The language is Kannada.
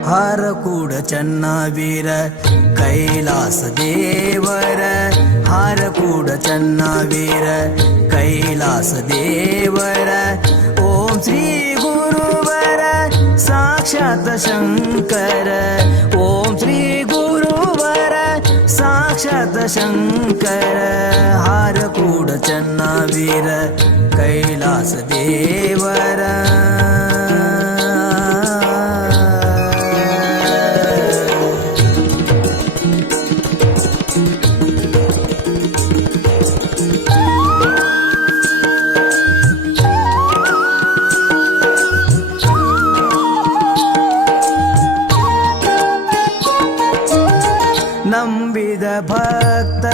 ಹಾರಕೂಡ ಚನ್ನವೀರ ಕೈಲಾಸ ದೇವರ ಹಾರಕೂಡ ಚನ್ನವೀರ ಕೈಲಾಸ ದೇವರ ಓಂ ಶ್ರೀ ಗುರುವರ ಸಾಕ್ಷಾತ್ ಶಂಕರ ಓಂ ಶ್ರೀ ಗುರುವರ ಸಾಕ್ಷಾತ್ ಶಂಕರ ಹಾರಕೂಡ ಚನ್ನವೀರ ಕೈಲಾಸ ದೇವರ ನಂಬಿದ ಭಕ್ತರ